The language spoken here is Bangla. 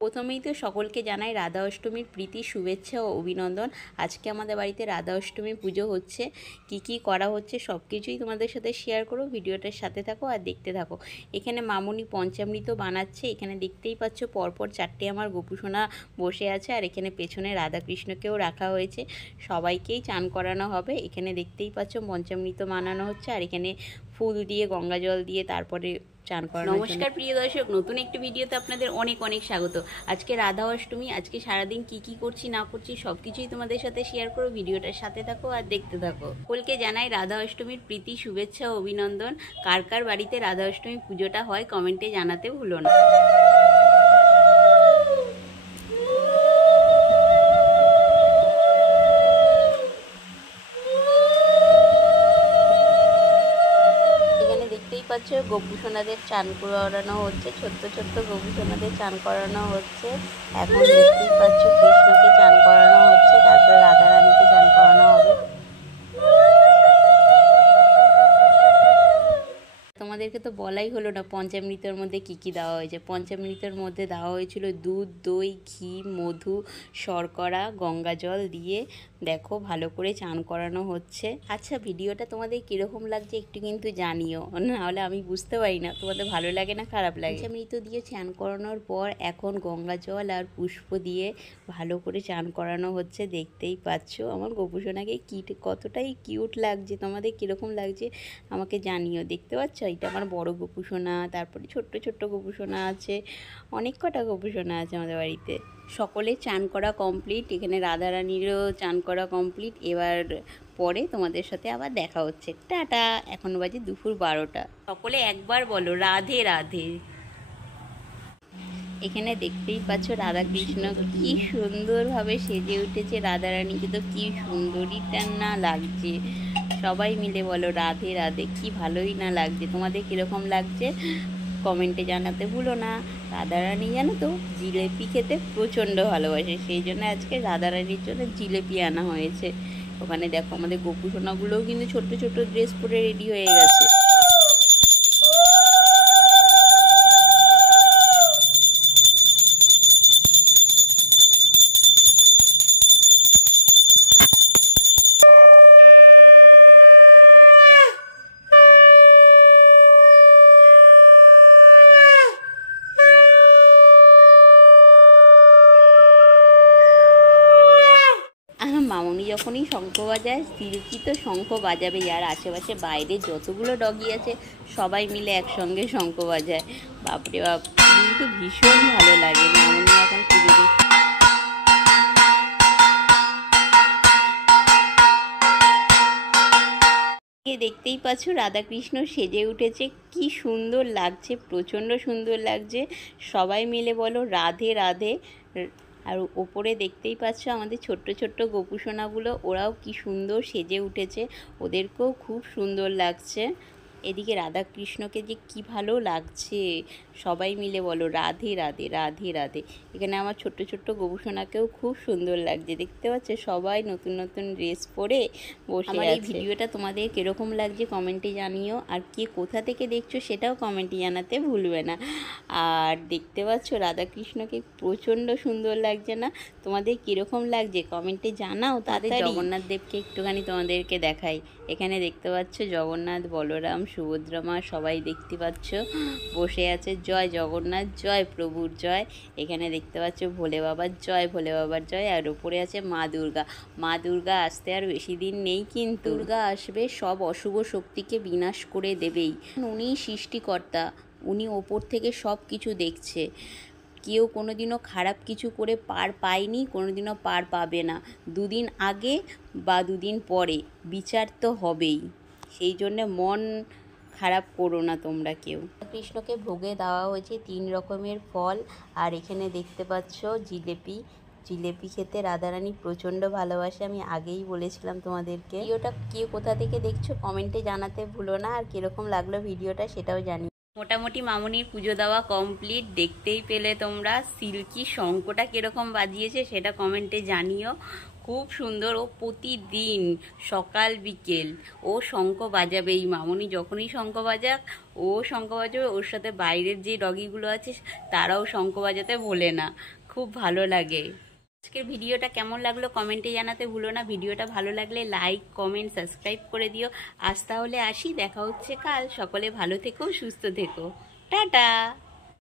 প্রথমেই তো সকলকে জানাই রাধা অষ্টমীর প্রীতি শুভেচ্ছা ও অভিনন্দন। আজকে আমাদের বাড়িতে রাধা অষ্টমী পুজো হচ্ছে। কি করা হচ্ছে সব কিছুই তোমাদের সাথে শেয়ার করো, ভিডিওটার সাথে থাকো আর দেখতে থাকো। এখানে মামুনি পঞ্চামৃত বানাচ্ছে। এখানে দেখতেই পাচ্ছ পরপর 4টে আমার গোপুসোনা বসে আছে, আর এখানে পেছনে রাধাকৃষ্ণকেও রাখা হয়েছে। সবাইকেই চান করানো হবে। এখানে দেখতেই পাচ্ছ পঞ্চামৃত বানানো হচ্ছে, আর এখানে ফুল দিয়ে গঙ্গা জল দিয়ে তারপরে চান করানো। নমস্কার প্রিয় দর্শক, নতুন একটি ভিডিওতে আপনাদের অনেক অনেক স্বাগত। আজকে রাধা অষ্টমী। আজকে সারাদিন কি করছি না করছি সব কিছুই তোমাদের সাথে শেয়ার করো, ভিডিওটার সাথে থাকো আর দেখতে থাকো। সকলকে জানাই রাধা অষ্টমীর প্রীতি শুভেচ্ছা ও অভিনন্দন। কার কার বাড়িতে রাধা অষ্টমী পুজোটা হয় কমেন্টে জানাতে ভুলো না। দেখতেই পাচ্ছ গোপুসোনাদের চান করানো হচ্ছে, ছোট্ট ছোট্ট গোপুসোনাদের চান করানো হচ্ছে। এখন দেখতেই পাচ্ছ কৃষ্ণকে চান করানো হচ্ছে, তারপরে রাধা রানীকে চান করানো হবে। তোমাদেরকে তো বলাই হলো না পঞ্চামৃতের মধ্যে কি দেওয়া হয়েছে। পঞ্চামৃতের মধ্যে দেওয়া হয়েছিল দুধ, দই, ঘি, মধু, শর্করা, গঙ্গা জল দিয়ে দেখো ভালো করে চান করানো হচ্ছে। আচ্ছা, ভিডিওটা তোমাদের কীরকম লাগছে একটু কিন্তু জানিও, নাহলে আমি বুঝতে পারি না তোমাদের ভালো লাগে না খারাপ লাগে। পঞ্চামৃত দিয়ে চান করানোর পর এখন গঙ্গা জল আর পুষ্প দিয়ে ভালো করে চান করানো হচ্ছে। দেখতেই পাচ্ছ আমার গোপুসোনাকে কতটাই কিউট লাগছে। তোমাদের কীরকম লাগছে আমাকে জানিও। দেখতে পাচ্ছ এটা আমার বড় গোপুসোনা, তারপরে ছোট্ট ছোট্ট গোপুসোনা আছে, অনেক কটা গোপুসোনা আছে আমাদের বাড়িতে। সকলে চান করা কমপ্লিট, এখানে রাধারানীরও চান করা কমপ্লিট। এবার পরে তোমাদের সাথে আবার দেখা হচ্ছে। টাটা। এখন বাজে দুপুর 12টা। সকলে একবার বলো রাধে রাধে। এখানে দেখতেই পাচ্ছ রাধাকৃষ্ণ কি সুন্দরভাবে সেজে উঠেছে। রাধারানীকে তো কি সুন্দরীটা না লাগছে। সবাই মিলে বলো রাধে রাধে। কি ভালোই না লাগছে। তোমাদের কীরকম লাগছে কমেন্টে জানাতে ভুলো না। রাধারানী জানো তো জিলেপি খেতে প্রচণ্ড ভালোবাসে, সেই জন্য আজকে রাধারানীর জন্য জিলেপি আনা হয়েছে। ওখানে দেখো আমাদের গোপুসোনাগুলোও কিন্তু ছোট্ট ছোট্ট ড্রেস পরে রেডি হয়ে গেছে। মামুনি যখনই শঙ্খ বাজায়, সিল্কি তো শঙ্খ বাজাবেই, আর আশেপাশে বাইরে যতগুলো ডগি আছে সবাই মিলে একসঙ্গে শঙ্খ বাজায়। বাপরে বাপ, কিন্তু ভীষণ ভালো লাগে। মামুনি এখন পুজো দেখতেই পাচ্ছ রাধাকৃষ্ণ সেজে উঠেছে। কি সুন্দর লাগছে, প্রচণ্ড সুন্দর লাগছে। সবাই মিলে বলো রাধে রাধে। আর ওপরে দেখতেই পাচ্ছ আমাদের ছোট্ট ছোট্ট গোপুসোনাগুলো, ওরাও কি সুন্দর সেজে উঠেছে, ওদেরকেও খুব সুন্দর লাগছে। এদিকে রাধাকৃষ্ণকে যে কি ভালো লাগছে। সবাই মিলে বলো রাধে রাধে রাধে রাধে। এখানে আমার ছোট্ট ছোট্ট গোপুসোনাকেও খুব সুন্দর লাগছে। দেখতে পাচ্ছে সবাই নতুন নতুন ড্রেস পরে বসে আছে। এই ভিডিওটা তোমাদের কীরকম লাগছে কমেন্টে জানিও, আর কে কোথা থেকে দেখছো সেটাও কমেন্টে জানাতে ভুলবে না। আর দেখতে পাচ্ছ রাধাকৃষ্ণকে প্রচণ্ড সুন্দর লাগছে না? তোমাদের কীরকম লাগছে কমেন্টে জানাও। তাদের জগন্নাথ দেবকে একটুখানি তোমাদেরকে দেখাই। এখানে দেখতে পাচ্ছ জগন্নাথ, বলরাম, সুভদ্রা মা সবাই দেখতে পাচ্ছ বসে আছে। জয় জগন্নাথ, জয় প্রভুর জয়। এখানে দেখতে পাচ্ছ ভোলে বাবার জয়, ভোলে বাবার জয়। আর উপরে আছে মা দুর্গা। মা দুর্গা আসতে আর বেশি দিন নেই, কিন্তু দুর্গা আসবে সব অশুভ শক্তিকে বিনাশ করে দেবেই। উনিই সৃষ্টিকর্তা, উনি ওপর থেকে সব কিছু দেখছে। কেউ কোনোদিনও খারাপ কিছু করে পার পায়নি, কোনোদিনও পার পাবে না। দুদিন আগে বা দুদিন পরে বিচার তো হবেই, সেই জন্যে মন খারাপ করো না তোমরা কেউ। কৃষ্ণকে ভোগে দেওয়া হয়েছে 3 রকমের ফল, আর এখানে দেখতে পাচ্ছ জিলেপি। জিলেপি খেতে রাধারানী প্রচণ্ড ভালোবাসে, আমি আগেই বলেছিলাম তোমাদেরকে। ভিডিওটা কে কোথা থেকে দেখছো কমেন্টে জানাতে ভুলো না, আর কীরকম লাগলো ভিডিওটা সেটাও জানি। মোটামুটি মামুনির পুজো দেওয়া কমপ্লিট, দেখতেই পেলে তোমরা। সিল্কি শঙ্খটা কীরকম বাজিয়েছে সেটা কমেন্টে জানিও। খুব সুন্দর। ও প্রতিদিন সকাল বিকেল ও শঙ্খ বাজাবে। এই মামনি যখনই শঙ্খ বাজাক ও শঙ্খ বাজাবে, ওর সাথে বাইরের যে ডগিগুলো আছে তারাও শঙ্খ বাজাতে ভোলে না। খুব ভালো লাগে। আজকের ভিডিওটা কেমন লাগলো কমেন্টে জানাতে ভুলো না। ভিডিওটা ভালো লাগলে লাইক কমেন্ট সাবস্ক্রাইব করে দিও। আজ তাহলে আসি, দেখা হচ্ছে কাল। সকলে ভালো থেকো, সুস্থ থেকো, টাটা।